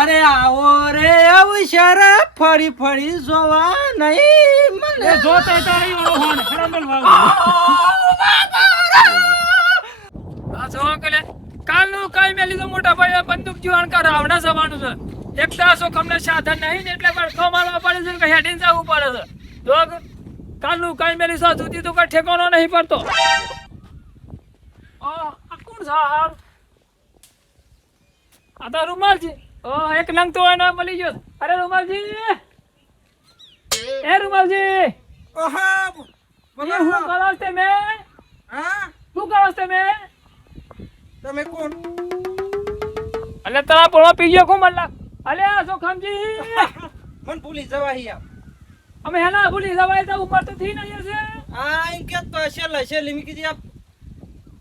અરે આવો રે અવસર ફરી ફરી જોવા નહીં મળે. એ જોતા તારી વાળો હોન હરામલ વાવ આ જો કલે કાલનું કઈ મેલી તો મોટા ભાઈ બંદૂક જીવન કા રાવણા જવાનું છે. એક તાસો કમને સાધન નહીં ને એટલે વળખો મારવા પડે છે કે હેડીને જવું પડે છે. જો કાલનું કઈ મેલી સો સુધી તો કઈ ઠેકાણો નહીં પડતો. આ કોણ છે હાર આ તો રૂમાલજી. એક નંગ તો એનો મળી ગયો. અરે રૂમાલજી એ રૂમાલજી ઓહો ये હું કરો તે મે હા શું કરો તે મે તમે કોણ? અલે તારા પોળો પી ગયો કો મલ્લા. અલે આ સોખમજી મન ભૂલી જવા હિયા. અમે હેના ભૂલી જવાય તો ઉપર તો થી નહીં છે. આ ઇન કે તો છે લીમી કીધી આપ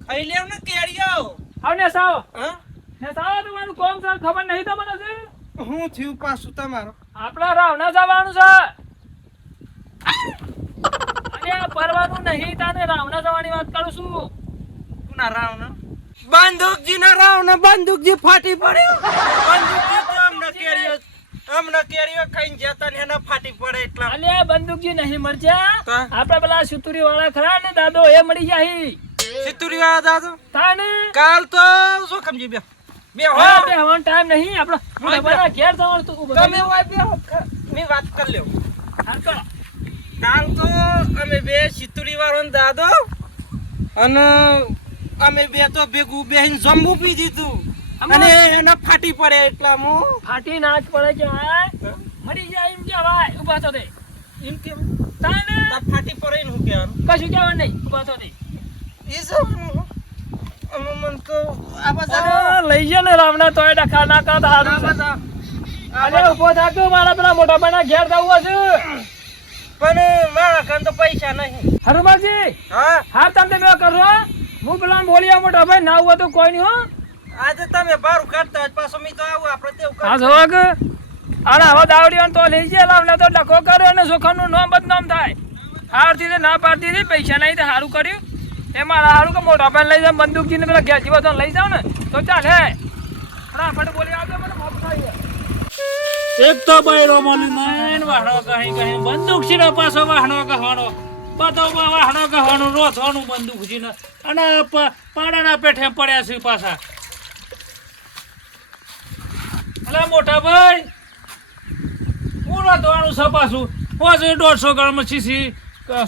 ખાઈ લેવ ને કેડિયો. આવને સાવ હા ને સાવ તમારું કોમ સર ખબર નહીં તો મને છે. હું થયું પાછું તમારો? આપણા રાવણા જવાનું છે. અરે પરવાનું નહીં તાને રાવણા જવાની વાત કરું છું. કોના રાવણ? બંદૂકજી ના રાવણ. બંદૂકજી ફાટી પડ્યો. બંદૂકજી તો અમને કેડિયો ખાઈને જતા ને એના ફાટી પડે એટલા. અલે બંદૂકજી નહીં મરજા. હા? આપડા પેલા સુતુરી વાળા ખરા ને દાદો એ મળી જાય. સિતુરી વાળા દાદો તાને કાલ તો જોખમજી બે હો. હા તે હવાનો ટાઈમ નહીં આપડો મોટા ભાઈના ઘેર જવાનું તું તમે વાય બે મેં વાત કરી લેવ. કાલ તો અમે બે સિતુરી વાળો ને દાદો અને અમે બે તો ભેગું બેહીને જમવું પી દીધું અને એને ફાટી પડે એટલા મો ફાટી નાચ પડે કે મરી જાય એમ કહેવાય. ઉભા તો દે એમ કેમ તાને ફાટી પડે ને હું કહેવાનું કશું કહેવાનું નહીં. ઉભા તો દે એ સબ મન તો આ બધા અરે લઈ જા ને રાવણા તોય ડખા ના કરતા હારું છે. અરે ઉભો થાક્યો મારા પેલા મોટા ભાઈના ઘેર જવું છે. પણ મારા કાન તો પૈસા નહીં. હનુમાનજી હા હા તમે બે કરો. હું પેલા બોલ્યા મોટા ભાઈ ના હોય તો કોઈ નહીં હો. આજે તમે બારું કાઢતા હોય પાછો મી તો આવું આપણે તેવું હા કરતા. જોગ અરે હવે દાવડીઓ તો લઈ જાય લાવને તો ડખો કર્યો અને જોખાનું નામ બદનામ થાય. હારથી તો ના પાડતી હતી પૈસા નહીં તો સારું કર્યું. એ મારા સારું કે મોટા ભાઈ લઈ જાવ બંદૂકજીને પેલા ઘેર જીવો લઈ જાવ ને તો ચાલે. આપણે બોલી આવજો મને મોપ થાય. એક તો બૈરો મળી નહીં વાહણો કહી કહી બંદૂક છે પાછો વાહણો કહેવાનો બધો વાહણો કહેવાનું રોથવાનું બંદૂક છે અને પાડાના પેઠે પડ્યા છે પાછા. અલા મોટા ભાઈ હું રોથવાનું છે પાછું. પાછું 150 ગ્રામ સીસી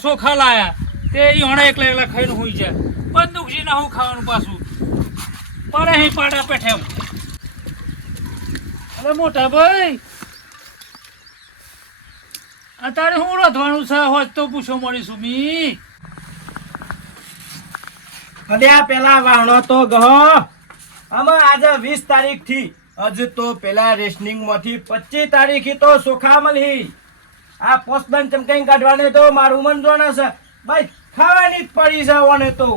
ચોખા લાયા તે હણા એકલા એકલા ખાઈને હોઈ જાય. બંદૂક છે હું ખાવાનું પાછું પડે અહીં પાડા પેઠે. અરે મોટા ભાઈ અત્યારે હું રોધવાનું છે હોજ તો પૂછો મળીશું મી. અલ્યા પેલા વાહણો તો ગહો અમે આજે 20 તારીખ થી હજુ તો પેલા રેશનિંગ માંથી 25 તારીખે તો સોખા મળી. આ પોસ્ટમેન ચમકાઈ કાઢવાને તો મારું મન જોણે છે ભાઈ ખાવાની જ પડી છે ઓને તો.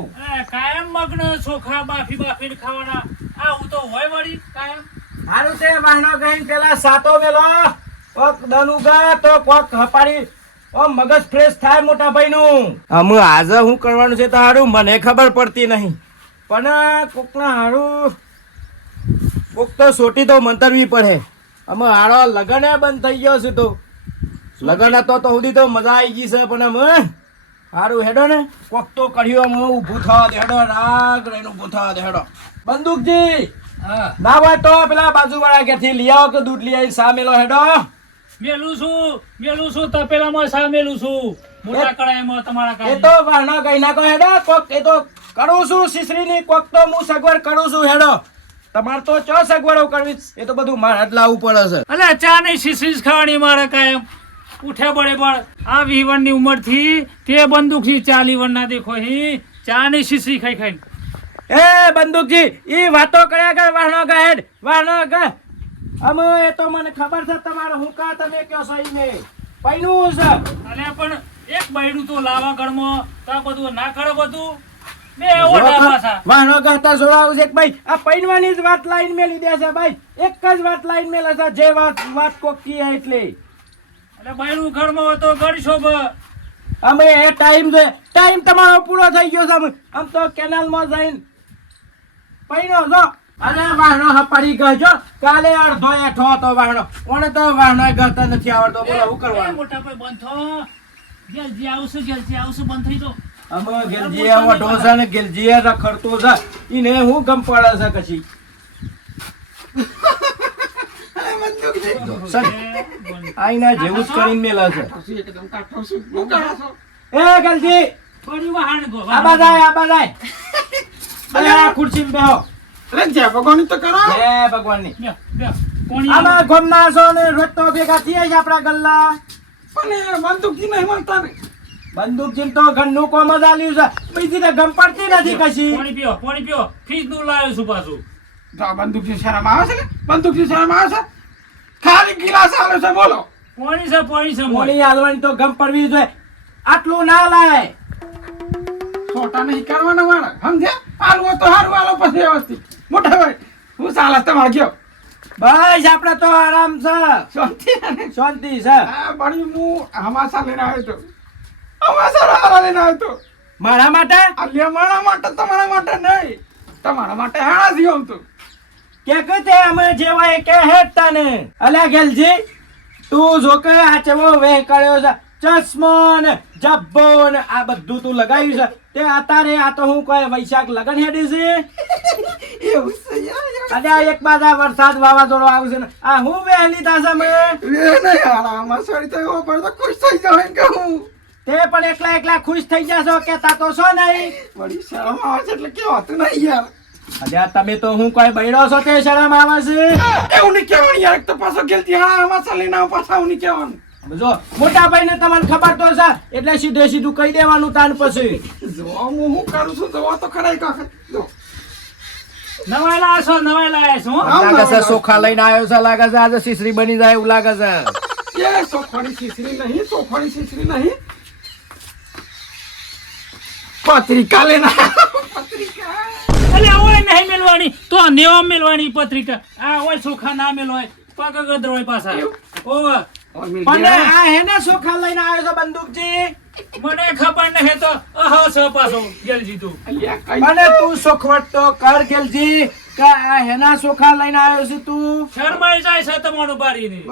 કાયમ મગ્ન ચોખા બાફી બાફીને ખાવાના આવું તો હોય વળી કાયમ. હારું તે વાહણો ગઈ પેલા સાતો મેલો કોક દનુગા તો કોક હપાડી ઓ મગજ ફ્રેશ થાય મોટા ભાઈ નું. અમે આજે શું કરવાનું છે તો હારું મને ખબર પડતી નહીં પણ કોક ના હારું કોક તો સોટી તો મંતરવી પડે. અમે હારો લગન બંધ થઈ ગયો છે તો લગન હતો તો સુધી તો મજા આવી ગઈ છે પણ અમે હારું હેડો ને કોક તો કર્યું અમે ઊભું થવા દે હેડો રાગ રહીને ઊભું થવા દે હેડો. બંદૂકજી હા ના હોય તો પેલા બાજુવાળા ક્યાંથી લઈ આવો કે દૂધ લઈ આવી સા મેલો હેડો. મેલું છું તપેલામાં સા મેલું છું મોટા કડાઈમાં તમારા એ કામ. તો વાહનો કઈ નાખો હેડો કોક એ તો કરું છું શીશરીની કોક તો હું સગવડ કરું છું હેડો. તમારે તો ચો સગવડો કરવી એ તો બધું મારે જ લાવવું પડે છે. અલે ચા નહીં શીશી ખાવાની મારે કાયમ ઉઠે બળે બળ. આ 20 ની ઉંમર થી તે બંદૂક થી 40 વર્ષના દેખો હી ચા ની શીશી ખાઈ ખાઈ. એ બંદૂકજી ઈ વાતો કર્યા કર વાહનો કા હેડ વાહનો કા અમે એ તો મને ખબર છે તમારે હું કા તમે કયો સહી ને પૈનું છે. અલે પણ એક બૈડું તો લાવા ગળમાં તા બધું ના કરે બધું બે ઓઢા પાછા. વાહનો કહેતા જોડાવું છે કે ભાઈ આ પૈનવાની જ વાત લાઈન મેલી દે છે ભાઈ. એક જ વાત લાઈન મેલે છે જે વાત કોક કી એટલે અલે બૈડું ઘરમાં હોય તો ગળશો બ. અમે એ ટાઈમ તમારો પૂરો થઈ ગયો છે. આમ તો કેનાલ માં જઈને પૈનો જો અરે વાહનો હપાડી ગયો કાલે અડધો એઠો હતો વાહનો ઓને તો વાહનો ગતા નથી આવડતો બોલો શું કરવાનું મોટા ભાઈ બંધ થો ગેલજી આવશે બંધ થઈ તો અમે ગેલજીએ મોટો છે ને ગેલજીએ રખડતો છે ઈને હું ગમ પડે છે કશી આઈના જેવું જ કરીને મેલા છે એ ગેલજી ફરી વાહન ગો આ બાજાય અરે આ ખુરશીમાં બેહો જય ભગવાનની કોણી આમાં ગમના છો ને રોજ તો ભેગા થઈએ જ આપણા ગલ્લા બંદૂક જીમ તો ઘરનું કોમ જ આલ્યું છે બીજી તો ગમ પડતી નથી કશી પાણી પીઓ ફીસ નું લાવ્યો છું પાછું પાણી છે મોડી હાલવાની તો ગમ પડવી જોઈએ આટલું ના લાય બસ આપડે તો આરામ છે શાંતિ છે મારા માટે કે તે અમે જેવા એ કે હેડતા ને અલ્યા ગેલજી તું જો કે આ ચેવો વેહ કર્યો છે ચશ્મો ને જબ્બો ને આ બધું તું લગાવ્યું છે તે આતારે આ તો હું કોઈ વૈશાખ લગન હેડી છે અને આ એક બાદ આ વરસાદ વાવાઝોડો આવશે ને આ હું વહેલી તાશે મેં તે પણ એકલા ખુશ થઈ જશો કેતા તો છો નહીં અલ્યા તમે તો હું કોઈ બૈડો છો તે શરમ આવે છે જો મોટા ભાઈ ને તમને ખબર તો છે એટલે સીધું કહી દેવાનું તાન પછી નવાઈ લાયા છો લાગે છે સોખા લઈને આવ્યો છે લાગે છે આજે શીશરી બની જાય એવું લાગે છે પત્રિકા લેના અલે ઓય નહીં મેલવાની તો નેવા મેલવાની પત્રિકા આ ઓય સોખા ના મેલવાય પગ ગદરોય પાછા ઓવા પણ આ હેને સોખા લઈને આવ્યો છે બંદૂકજી મને ખબર નહી તો અહો સ પાછો ગેલજી તું મને તું સોખવટ તો કર ગેલજી કે આ હેના સોખા લઈને આવ્યો છે તું શરમાઈ જાય છે તમારું બારીની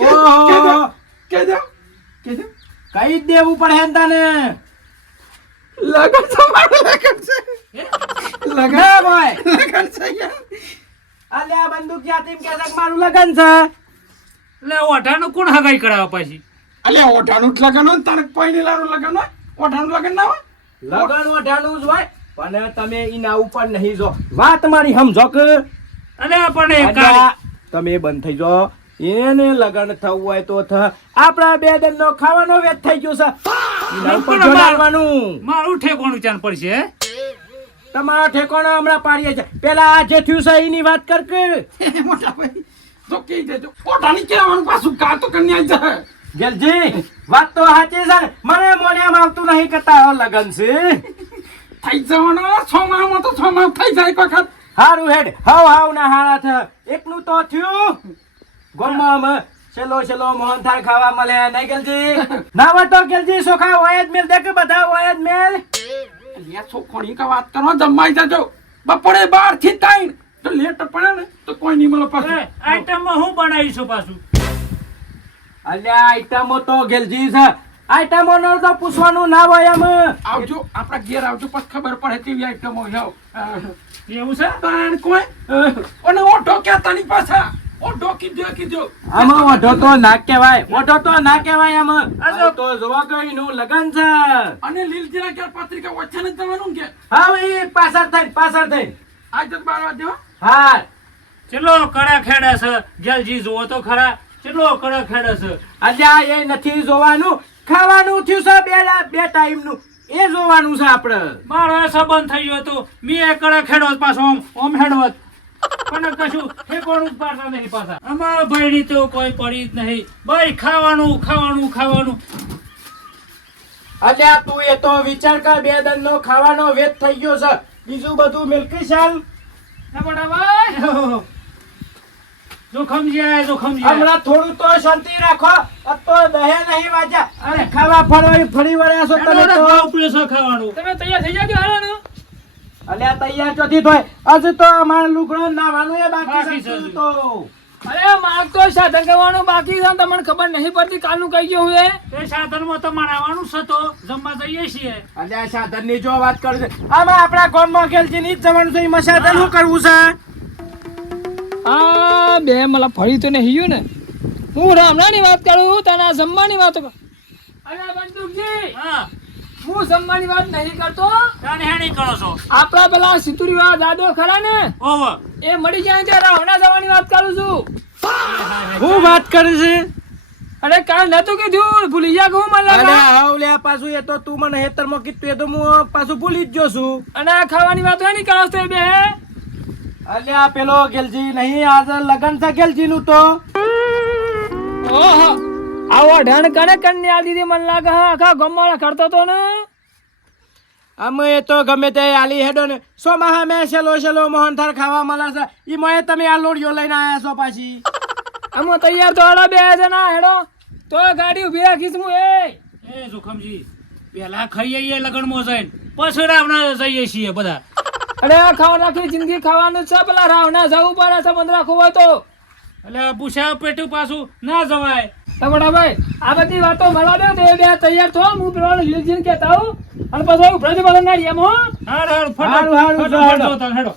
ઓહો કઈ જ દેવું પડે હેન તને લગન ભાઈ અલ્યા બંદૂક જાતીમ કે છે કે મારું લગન છે લે ઓઢાનું કોણ હગાઈ કરાવે પાછી લગન ઓઢાનું જ હોય પણ તમે ઈના ઉપર નહીં જો વાત મારી સમજો કે અને પણ એક અલ્યા, તમે બંધ થઈ જાઓ એને લગન થવું હોય તો આપણા બે દનનો ખાવાનો વેત થઈ ગયો છે ઈના ઉપર પણ જોડાવાનું મારું ઠેકોણું ચાન પડશે હે? તમારો ઠેકાણો હમણાં પાડીએ છે પેલા આ જે થયું છે એની વાત કર કે ગેલજી વાત તો સાચી છે ને મને મોઢામાં આવતું નહીં કરતા લગન છે હારું હેડ હાવ ના હારા થ એકનું તો થયું ગોમમાં છેલ્લો મોહન થાળ ખાવા મળે નહીં ગેલજી ના હોય તો ગેલજી સોખા હોય જ મેલ દે કે બધા હોય જ મેલ બપોરે 12 થી 3 તો લેટ પડે ને તો કોઈ નહીં મળે એ, પાછું આઈટમમાં હું બનાવીશું પાછું અલ્યા આઈટમો તો ગેલજી છે આઈટમો નો તો પૂછવાનું ના હોય એમ આવજો આપણા ઘેર આવજો પછી ખબર પડે કેવી આઈટમો છે એવું છે તાણ કોઈ અને ઓઢો ક્યાં તારી પાછા ઓઢો કીધો આમાં ઓઢો તો ના કહેવાય એમ આ તો જોવા કઈ નું લગન છે અને લીલજીરા ઘેર પત્રિકા વચ્ચે ને જવાનું કે હા એ પાછળ થઈ આજ 12 વાગે હો. હા ચલો કડા ખેડા છે જલજી જુઓ તો ખરા ચલો કડા ખેડા છે અલ્યા એ નથી જોવાનું ખાવાનું થયું છે બે ટાઈમ નું એ જોવાનું છે આપડે મારો એ સંબંધ થઈ ગયો હતો મેં કડા ખેડો પાછો ઓમ હેડવત પણ કશું ઠેકોણું જ પાડતા નહીં પાછા અમારા ભાઈની તો કોઈ પડી જ નહીં ભાઈ ખાવાનું અલ્યા તું એ તો વિચાર કર બે દન નો ખાવાનો વેત થઈ ગયો છે બીજું બધું મિલકી શાલ ના મોટા ભાઈ જોખમ જાય હમણાં થોડું તો શાંતિ રાખો અબ તો દહે નહીં વાજા અરે ખાવા ફરી વળ્યા છો તમે તો ખાવાનું તમે તૈયાર થઈ જાજો હાલો અલ્યા તૈયાર ચોથી થોય હજુ તો અમારે લુગડો નાવાનું એ બાકી બાકી છે છે હજુ તો. અરે માર તો સાધન કરવાનું બાકી છે ને તમને ખબર નહીં પડતી કાલનું કઈ ગયું એ એ સાધનમાં તો મારાવાનું છે તો જમવા જઈએ છીએ. અલ્યા સાધનની જો વાત કરે છે આમાં આપણા ગામમાં ગેલજી ની જ જવાનું છે એમાં સાધન શું કરવું છે? આ બે मला ફળી તો નહીં ગયું ને હું રામણાની વાત કરું તને આ જમવાની વાતો કર. અરે બંદૂકજી હા હું જમવાની વાત નહીં કરતો તાને હેણી કરો છો. આપણા પેલા સિતુરી વાળા દાદો ખરા ને ઓવ એ મળી જાય ત્યારે રાવણા જવાની વાત કરું છું. હું વાત કરે છે? અરે કાલ નતું કીધું ભૂલી જા હું મને અરે લાગે. હાવ લે પાછું એ તો તું મને હેતરમાં કીધું એ તો હું પાછું ભૂલી જ જો છું. અને આ ખાવાની વાત હોય ને કરો છો એ બે અલ્યા પેલો ગેલજી નહીં આજે લગન છે ગેલજી નું તો ઓહો આવો ઢણ કને કન્યા દીધી મને લાગે હા આખા ગમવાળા કરતો તો ને અમે એ તો ગમે તે આલી હેડો ને સો માહા મેં સેલો મોહનથાળ ખાવા મળે છે ઈ મોએ તમે આ લોડીઓ લઈને આયા છો પાછી. અમે તૈયાર તો હડા બે જણા હેડો તો ગાડી ઉભી રાખીશ હું એ જોખમજી પેલા ખાઈ આવીએ લગનમાં જઈને પછી રાવણા જઈએ છીએ બધા. અરે આ ખાવા રાખી જિંદગી ખાવાનું છે પેલા રાવણા જવું પડે સંબંધ રાખવું હોય તો એટલે પૂછ્યા પેટું પાછું ના જવાય. મોટા ભાઈ આ બધી વાતો મળવા દો તો એ બે તૈયાર થો હું પેલો લીલજીને કહેતા હું અને પછી ઉભરાજી બધા ના એમ હો હારું હારું, હેડો.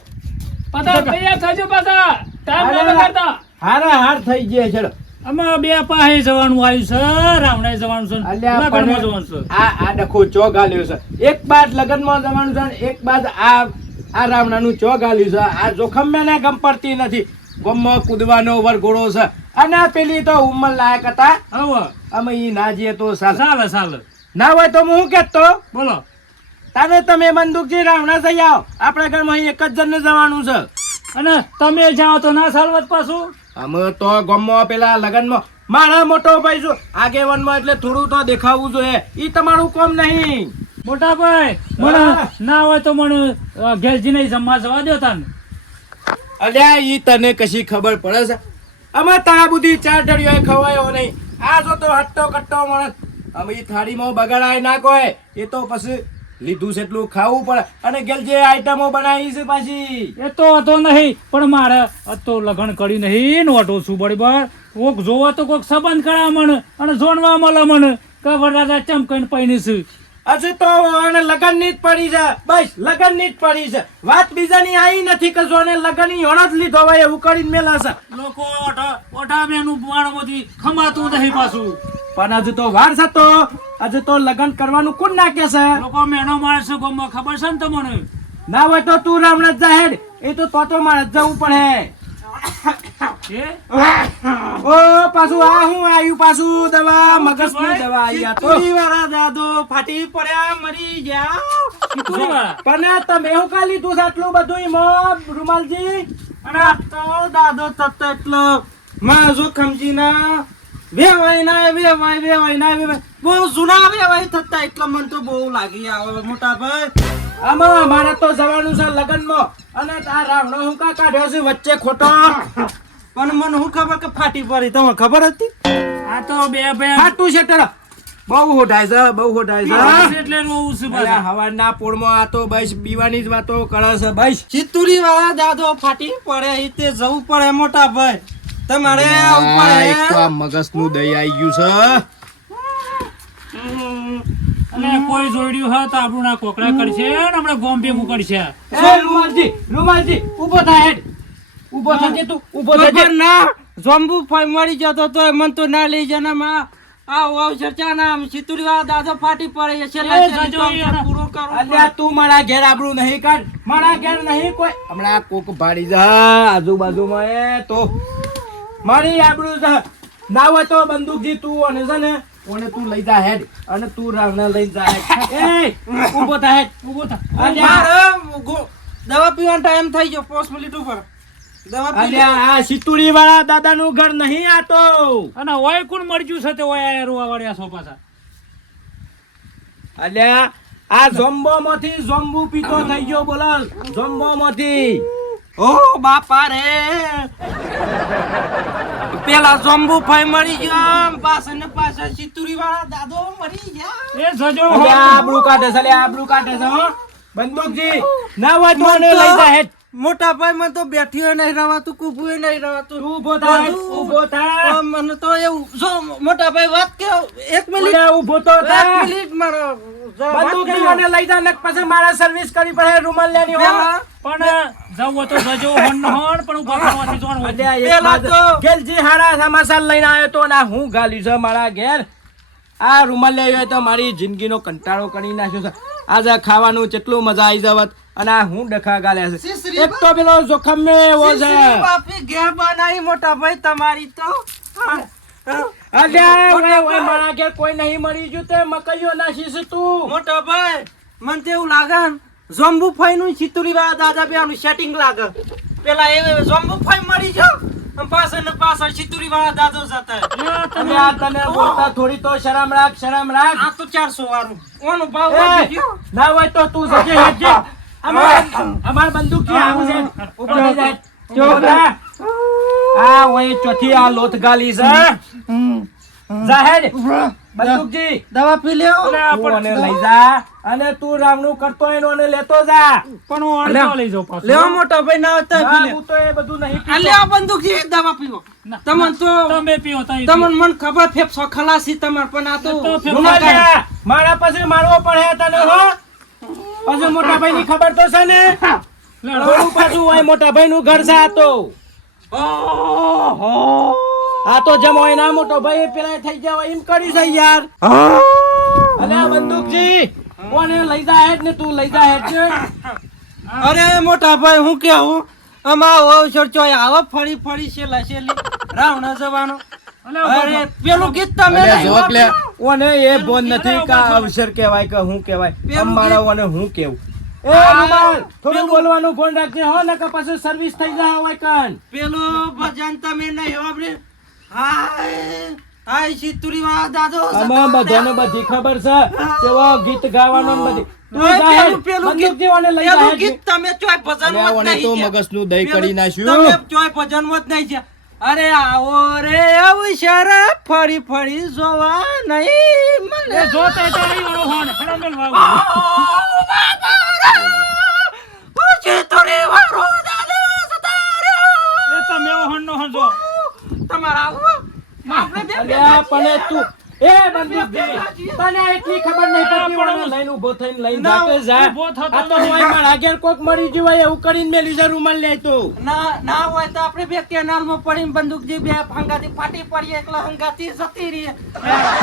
પાછા તૈયાર થજો પાછા ટાઈમ ના બગાડતા. હારા હાર થઈ ગયા છે. આમાં બે પાસે જવાનું આવ્યું છે રાવણાએ જવાનું છે અલ્યા લગનમાં પણ જવાનું છે. આ ડખો ચોક આલ્યો છે. એક બાદ લગનમાં જવાનું છે ને એક બાદ આ રાવણાનું ચોક આલ્યું છે. આ જોખમ મેને ગમ પડતી નથી. ગમમાં કૂદવાનો વરઘોડો છે અને પેલી તો ઉંમર લાયક હતા હવે અમે ઈ ના જઈએ તો સાલ ચાલે ચાલે ના હોય તો હું કેતો બોલો. તારે તમે બંદૂકજી રાવણા જઈ આવો. આપણા ઘરમાં અહીં એક જ જણને જવાનું છે. અને તમે જાઓ તો ના ચાલવત પાછું. અમે તો ગમમાં પેલા લગનમાં મારા મોટો ભાઈ છું આગેવાનમાં એટલે થોડું તો દેખાવું જોઈએ. ઈ તમારું કામ નહીં. મોટા ભાઈ મને હા. ના હોય તો મને ઘેરજી નહીં જમવા જવા દો તાને. અલ્યા ઈ તને કશી ખબર પડે છે? અમે તારા બુદ્ધિ ચાર ઢળીઓ ખવાયો નહીં. આ જો તો હટ્ટો કટ્ટો માણસ. અમે ઈ થાળીમાં બગાડાય ના કોઈ એ તો પછી લીધું છે એટલું ખાવું પડે. અને ગેલ જે આઈટમો બનાવી છે પાછી એ તો હતો નહીં પણ મારે તો લગ્ન કર્યું નહીં નોટો છું બરાબર. કોક જોવો તો કોક સંબંધ કરા મને અને જોણવા મળે મને કે વરરાજા ચમકઈને પૈણીશું. હજુ તો આને લગન ની જ પડી છે. બસ લગન ની જ પડી છે. વાત બીજાની આવી નથી કે જો ને લગન ની હોણ જ લીધો હોય એવું કરીને મેલા છે. લોકો ઓઢા મેનું માણમાંથી ખમાતું નહીં પાછું. પણ હજુ તો વાર છે તો હજુ તો લગન કરવાનું કોણ નાખે છે? લોકો મેનો માણસ ગમમાં ખબર છે ને તમને. ના હોય તો તું રામણ જ જાહેર એ તો મારે જ જવું પડે. એ ઓ પાછું આ હું આવ્યું પાછું દવા મગજની દવા આવી આ તો વાળા દાદો ફાટી પડ્યા મરી ગયા. ચીકુડીવાળા. પણ તમે શું કા લીધું છે આટલું બધું ઈમાં રૂમાલજી? અને આ તો દાદો થતો એટલો માં જોખમજી ના વેવાય બહુ જૂના વેવાય થતા એટલે મને તો બહુ લાગી આવે મોટા ભાઈ. આમાં અમારે તો જવાનું છે લગનમાં અને આ રાવણો હું કા કાઢ્યો છે વચ્ચે ખોટો? પણ મને શું ખબર કે ફાટી પડી તમને ખબર હતી? આ તો બે બે ફાટું છે તરફ બહુ હોટાય છે બહુ હોટાય છે. એટલે રોવું છું અલ્યા, પાછા. હવારના પોળમાં આ તો બસ બીવાની જ વાતો કરે છે બસ. ચિત્તુરી વાળા દાદો ફાટી પડે ઈ તે જવું પડે મોટા ભાઈ. તમારે આવું પડે. મગજનું દઈ આવી ગયું છે. અને કોઈ જોડ્યું હોય તો આપણું ના કોકરા કરશે ને આપણે ગોમ ભેગું કરશે. એ રૂમાલજી ઊભો થાય હેડ. ઊભો થજે તું ઊભો થજે. ખબર ના જોંબુ ફાઈ મરી જતો તો મન તો ના લઈ જના માં આવ ચર્ચા ના ચિત્તુરી વાળા દાદો ફાટી પડે છે એ જજો યાર. પૂરો કરો. અલ્યા તું મારા ઘેર આબરૂ નહીં કાઢ. મારા ઘેર નહીં કોઈ હમણાં કોક ભાડી જા આજુબાજુમાં એ તો મારી આબરૂ જા. ના હોય તો બંદૂકજી તું અને છે ને ઓને તું લઈ જા હેડ અને તું રાવણા લઈ જા હેડ. એ ઊભો થા હેડ. ઊભો થા. અલ્યા દવા પીવાનો ટાઈમ થઈ ગયો 5 મિનિટ ઉપર દવા પી લે. અલ્યા આ સિતુડી વાળા દાદાનું ઘર નહીં આ તો. અને ઓય કોણ મરજ્યું છે તે ઓય આયા રોવા વાળ્યા છો પાછા. અલ્યા આ ઝોમ્બોમાંથી ઝોમ્બુ પીતો થઈ ગયો બોલો ઝોમ્બોમાંથી. ઓ બાપા રે પેલા જોંબુ ફાઈ મરી ગયા પાછળ ને પાછળ ચિત્તુરી વાળા દાદો મરી ગયા. એ જજો અલ્યા આબરૂ કાઢે છે અલ્યા આબરૂ કાઢે છે હો. બંદૂકજી ના હોય તો મને લઈ જા હેડ. મોટા ભાઈ મને તો બેઠીઓ નહીં રવાતું, કૂભું નહીં રવાતું. તું ઊભો થા હેડ, ઊભો થા. મને તો એવું જો મોટા ભાઈ વાત કે એક મિનિટ ઉડા ઊભો તો એક થા. મિનિટ મારો જો વાત બંદૂકજી કરો. મને લઈ જા નક પછી મારા સર્વિસ કરી પડે રૂમાલ લેની હો. પેલા પણ જવું તો જજો હોન ન હોન પણ ઉભા થવાથી જોવાનું હોય. અલ્યા, એક પેલા વાત- તો- ગેલજી હારા સમાચાર લઈને આવ્યો તો ના હું ગાલ્યું છે મારા ઘેર. આ રૂમાલ લઈ આવ્યો તો મારી જિંદગીનો કંટાળો કરી નાખ્યો છે. આજે ખાવાનું કેટલું મજા આવી જવત અને આ હું ડખા ગાલ્યા છે. શીશરી એક તો પેલો જોખમ મે એવો છે. શીશરી બાપી ઘેર બનાવી મોટા ભાઈ તમારી તો અલ્યા, ઓય મારા ઘેર કોઈ નહીં મરી ગયું તે મકઈઓ નાખીશ તું. મોટા ભાઈ મને તો એવું લાગે ને જોંબુ ફાઈ નું સિતુરી વાળા દાદા બેનું સેટિંગ લાગે. પેલા એ જોંબુ ફાઈ મરી ગયો અને પાછળ ને પાછળ સિતુરી વાળા દાદો જતા. અને આ તને બોલતા થોડી તો શરમ રાખ, શરમ રાખ. આ તો 400 વાળું ઓનો ભાવ એ, વધી ગયો. ના હોય તો તું જજે હેડજે. અમાર બંદૂકથી આવું છે. ઊભો થઈ જાય. ઊભો થા. આ ઓય ચોથી આ લોથ ગાલી છે. જા હેડ. બંદૂકજી દવા પી લ્યો. તું મને લઈ જા અને તું રામનું કરતો એનો અને લેતો જા. પણ હું અડધો લઈ જાઉં પાછું. લેવો મોટા ભાઈ ના હોય તો ના, પી લે. હું તો એ બધું નહીં આ પીતો. લ્યો બંદૂકજી એક દવા પીવો. ના, તમને તો તમે પીઓ તાઈ તમને મને ખબર ફેફસો ખલાસી તમાર પણ આ તો તો ફેફસો રૂમાલ જા. મારા પાસે મારવો પડે તને હો. પછી મોટા ભાઈ ની ખબર તો છે ને. થોડું પાછું હોય મોટા ભાઈ નું ઘર છે આ તો. આ તો જમ હોય ના મોટો ભાઈ પેલા થઈ જાય એમ કર્યું છે યાર. અને આ બંદૂકજી કોને લઈ જા હેડ ને તું લઈ જા હેડ ને. અરે મોટા ભાઈ હું કેવું અમાર અવસર ચોય આવા ફરી ફરી છેલ્લા છેલ્લી રાવણા જવાનો. અરે પેલું ગીત તમે અલ્યા નહીં જોક લે. વાપરો. ઓને એ બોન નથી કે આ અવસર કહેવાય કે હું કહેવાય. પેલું આમ મારા ઓને હું કેવું. એ રૂમાલ, થોડું બોલવાનું ફોન રાખજે હો નકર પાછું સર્વિસ થઈ જાય હોય કાન. પેલું ભજન તમે નહીં વાપરે. હાય હાય સિતુરી વાળા દાદો આમાં બધાને બધી ખબર છે તેવો ગીત ગાવાનો ને બધી. તું ઓય, જા હેડ. પેલું ગીત બંદૂકજી ઓને લઈ જા પેલું હેડ. ગીત તમે ચોય ભજન અલ્યા, મત ઓને તો નહીં મગજનું દહીં કરી નાખ્યું. તમે ચોય ભજન મત નહીં છે. અરે આવો રે અવસર ફરી ફરી જોવા નહીં મળે. એ જો તે તારી વાળો હોન હેડો મેલ વાવ. સિતુરી વાળો દાદો સતાર્યો. એ તમે હોન નો હોન જો. તમારા આપણે બે અલ્યા, પણ તું એ બંદૂકજી તને એટલી ખબર નહીં પડતી ઓને લઈને ઊભો થઈને લઈને જાતે જા. ઊભો થતો આ તો હોય મારા ઘેર કોક મરી ગયું હોય એવું કરીને મેલી છે રૂમાલ લે તું. ના હોય તો આપણે બે કેનાલમાં પડીને બંદૂકજી બે હંગાથી ફાટી પડીએ એકલા હંગાથી જતી રહીએ.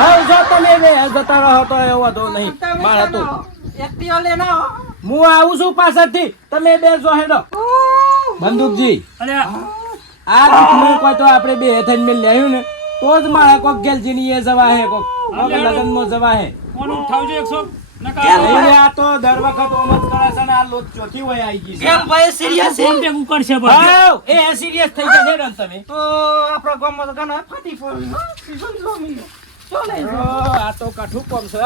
હવે જો તમે બે જતા રહો તો એ વાંધો નહીં. તમે મારા તો કેનાલ એકટીઓ લઈને આવો. હું આવું છું પાછળથી તમે બે જો હેડો. બંદૂકજી અલ્યા આ રીતનું કોઈ તો આપણે બે થઈને મેલ લેવું ને તો જ મારા કોક ગેલજીની એ જવા હે કોક લગનમાં જવા હે. કોણ ઉઠાવજો 100 નકા એટલે આ તો દર વખત ઓમ જ કરે છે ને આ લોટ ચોથી હોય આવી ગઈ છે. કેમ ભાઈ સિરિયસ છે? કોણ ભેગું કરશે બસ. હાવ, એ સિરિયસ થઈ જશે ને તમે. તો આપણા ગામમાં તો ઘણા ફાટી પડ્યું, હો? સમજો મીલો. ચાલે છે. આ તો કાઠું કોમ છે.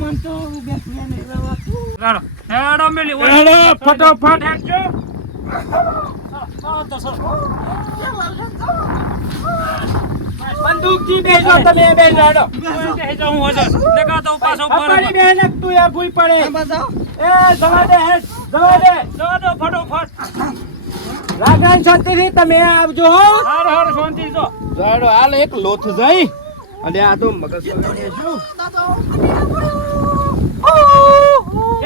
મન તો બેસીને નહીં રહેવાતું. લાડો હેડો મેલી ઓય. હેડો, ફટોફટ હેડજો. હા તો સર. બંદૂકજી બેસો તમે બેસો હેડો. બેહી જાઉં હોજો. નકા તો પાછો અપાડી પર. બેન તું એ ભૂઈ પડે. આમાં જાઓ. એ જવા દે હેડ, જવા દે. જવા દો ફટોફટ. રાગણ શાંતિથી તમે આવજો હો. હાર હાર શાંતિ જો. જાડો હાલ એક લોથ જઈ અને આ તો મગજ શું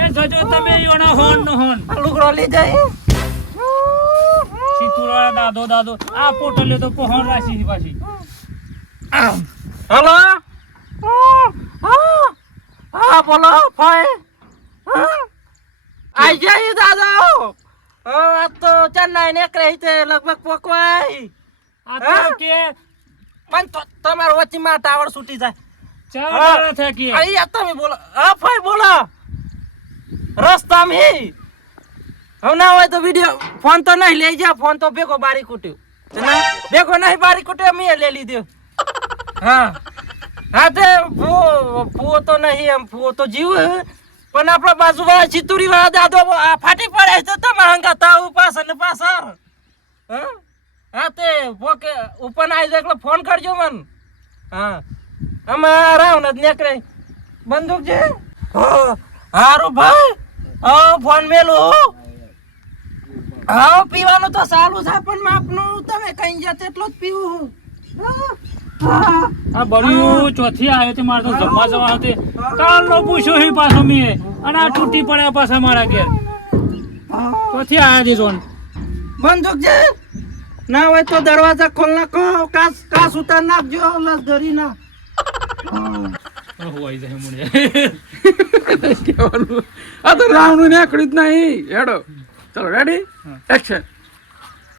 એ જજો તમે યોના હોન નો હોન. આ લુગડો લઈ જાય. સિતુરા દાદો દાદો આ પોટલ્યો તો પહોણ રાશી છે પાછી. હલો હા બોલો ભાઈ. આઈ જાય દાદા. આ તો ચેન્નાઈ નીકળે છે લગભગ પોકવાય. આ તો કે પણ તમારો વચ્ચેમાં ટાવર છૂટી જાય. ચાર વાળા થાકી. અહીંયા તમે બોલો. હા ભાઈ બોલો. રસ્તામાં હવે ના હોય તો વિડિયો ફોન તો નહીં લઈ જા. ફોન તો ભેગો બારી કૂટ્યો. ભેગો નહીં બારી કૂટ્યો મેં લઈ લીધો. હા હા તે ફૂવો તો નહીં એમ ફૂવો તો જીવ પણ આપણા બાજુવાળા ચિતુરી વાળા દાદો આ ફાટી પડે તો તમે હંગાતા પાછળ ને પાછળ. હા હા તે પોકે ઉપર આવી જાય એટલે ફોન કરજો મન. હા અમારા રાવણ જ નીકળે બંદૂક છે. હારું ભાઈ હા ફોન મેલો હા પીવાનું તો સારું છે પણ માપનું તમે કઈ ગયા તેટલો જ પીવું આ બળ્યું ચોથી આવ્યો તે મારે તો જમવા જવાનું તે કાલનો પૂછ્યો હી પાછો મેં અને આ તૂટી પડ્યા પાછા મારા ઘેર ચોથી આવ્યા છે જોન બંદૂક છે ના હોય તો દરવાજા ખોલ નાખો કાસ ઉતાર નાખજો લશ્કરી ના હોય જાય મુને કહેવાનું આ તો રાવણું નીકળ્યું જ નહીં હેડો ચલો રેડી એક્શન